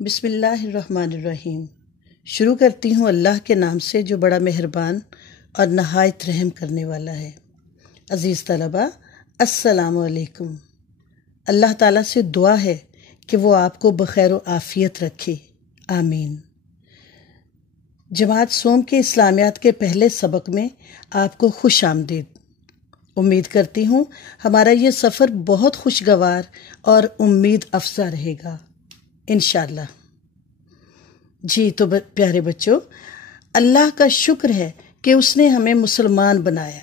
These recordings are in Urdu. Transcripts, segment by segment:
بسم اللہ الرحمن الرحیم۔ شروع کرتی ہوں اللہ کے نام سے جو بڑا مہربان اور نہایت رحم کرنے والا ہے۔ عزیز طلباء، السلام علیکم۔ اللہ تعالیٰ سے دعا ہے کہ وہ آپ کو بخیر و عافیت رکھے، آمین۔ جماعت سوم کے اسلامیات کے پہلے سبق میں آپ کو خوش آمدید۔ امید کرتی ہوں ہمارا یہ سفر بہت خوشگوار اور امید افزا رہے گا انشاءاللہ۔ جی تو پیارے بچوں، اللہ کا شکر ہے کہ اس نے ہمیں مسلمان بنایا۔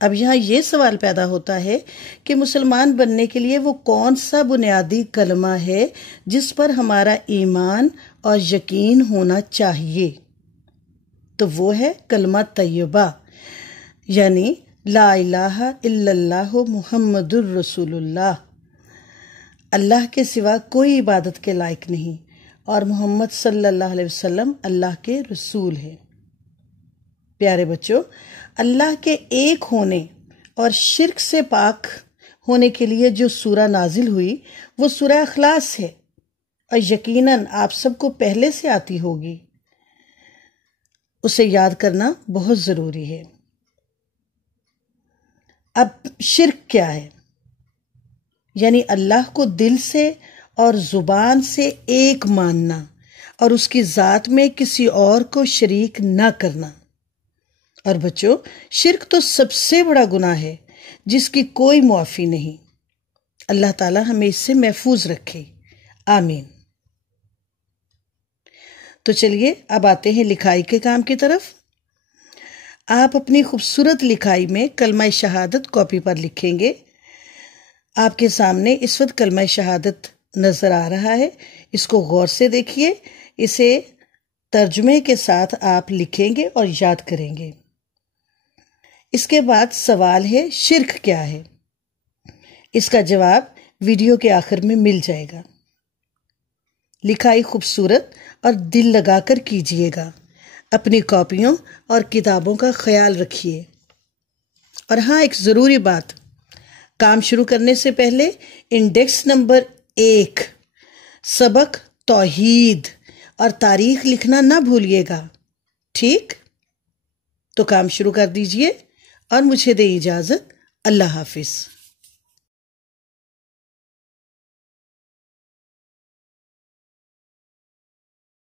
اب یہاں یہ سوال پیدا ہوتا ہے کہ مسلمان بننے کے لیے وہ کون سا بنیادی کلمہ ہے جس پر ہمارا ایمان اور یقین ہونا چاہیے؟ تو وہ ہے کلمہ طیبہ، یعنی لا الہ الا اللہ محمد الرسول اللہ۔ اللہ کے سوا کوئی عبادت کے لائق نہیں اور محمد صلی اللہ علیہ وسلم اللہ کے رسول ہیں۔ پیارے بچوں، اللہ کے ایک ہونے اور شرک سے پاک ہونے کے لیے جو سورہ نازل ہوئی وہ سورہ اخلاص ہے، اور یقیناً آپ سب کو پہلے سے آتی ہوگی۔ اسے یاد کرنا بہت ضروری ہے۔ اب شرک کیا ہے؟ یعنی اللہ کو دل سے اور زبان سے ایک ماننا اور اس کی ذات میں کسی اور کو شریک نہ کرنا۔ اور بچوں، شرک تو سب سے بڑا گناہ ہے جس کی کوئی معافی نہیں۔ اللہ تعالی ہمیں اس سے محفوظ رکھے، آمین۔ تو چلیے اب آتے ہیں لکھائی کے کام کی طرف۔ آپ اپنی خوبصورت لکھائی میں کلمہ شہادت کاپی پر لکھیں گے۔ آپ کے سامنے اس وقت کلمہ شہادت نظر آ رہا ہے، اس کو غور سے دیکھیے۔ اسے ترجمے کے ساتھ آپ لکھیں گے اور یاد کریں گے۔ اس کے بعد سوال ہے شرک کیا ہے؟ اس کا جواب ویڈیو کے آخر میں مل جائے گا۔ لکھائی خوبصورت اور دل لگا کر کیجیے گا۔ اپنی کاپیوں اور کتابوں کا خیال رکھیے۔ اور ہاں، ایک ضروری بات، کام شروع کرنے سے پہلے انڈیکس نمبر 1 سبق توحید اور تاریخ لکھنا نہ بھولیے گا، ٹھیک؟ تو کام شروع کر دیجئے اور مجھے دے اجازت۔ اللہ حافظ۔